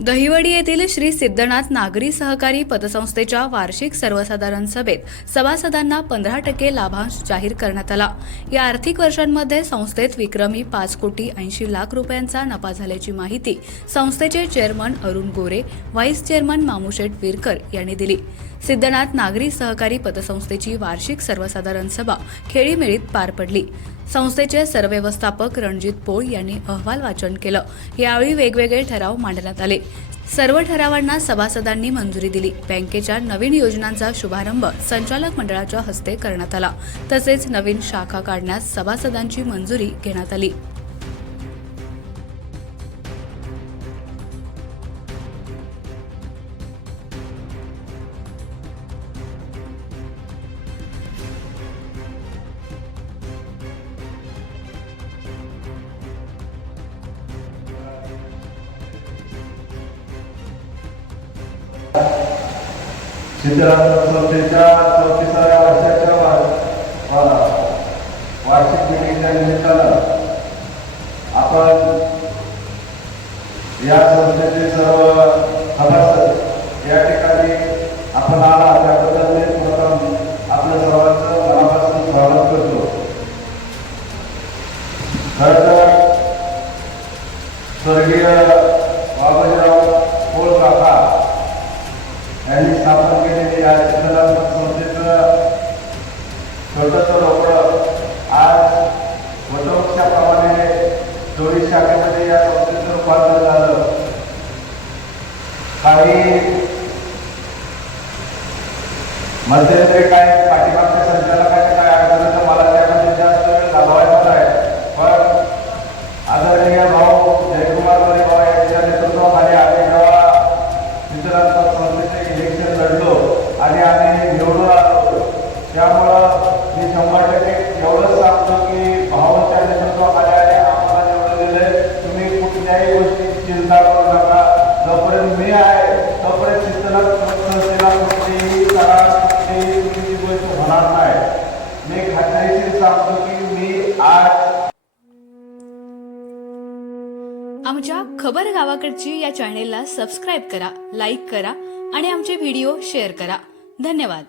दहिवडी येथील श्री सिद्धनाथ नागरी सहकारी पतसंस्थेच्या वार्षिक सर्वसाधारण सभेत सभासदांना पंधरा टक्के लाभांश जाहीर करण्यात आला. या आर्थिक वर्षांमध्ये संस्थेत विक्रमी पाच कोटी ऐंशी लाख रुपयांचा नफा झाल्याची माहिती संस्थेचे chairman Arun Gore vice chairman Mamusheth Virkar यांनी दिली. सिद्धनाथ नागरी सहकारी पतसंस्थेची वार्षिक सर्वसाधारण सभा खेळीमेळीत पार पडली. संस्थेचे सरव्यवस्थापक रणजित पोळ यांनी अहवाल वाचन केलं. यावेळी वेगवेगळे ठराव मांडण्यात आले. सर्व ठरावांना सभासदांनी मंजुरी दिली. बँकेच्या नवीन योजनांचा शुभारंभ संचालक मंडळाच्या हस्ते करण्यात आला. तसेच नवीन शाखा काढण्यास सभासदांची मंजुरी घेण्यात आली. सिद्धराम संस्थेच्या चौतीसाव्या वर्षाच्या वार्षिक मिटिंगच्या निमित्तानं आपण या संस्थेचे सर्व सभासद या ठिकाणी आपण आला. त्याबद्दल मी प्रथम आपल्या सर्वांचं मनापासून स्वागत करतो. खरं तर स्वर्गीय बाबाजीराव पोळ काका यांनी स्थापन केलेली या सिद्धनाथ संस्थेचं छोटंसं रोपडं आज वटवृक्षाप्रमाणे चोवीस शाखेमध्ये या संस्थेचं रूपांतर झालं. काही मध्यंतरी काय कुठल्याही गोष्टीची चिंता करू नका. जोपर्यंत मी आहे तोपर्यंत सिद्धनाथ संस्थेला कुठलीही करा कुठलीही चुकीची गोष्ट होणार नाही. मी खात्रीशीर सांगतो की मी आज आमच्या खबर गावाकडची या चॅनेलला सबस्क्राईब करा लाईक करा आणि आमचे व्हिडिओ शेअर करा. धन्यवाद.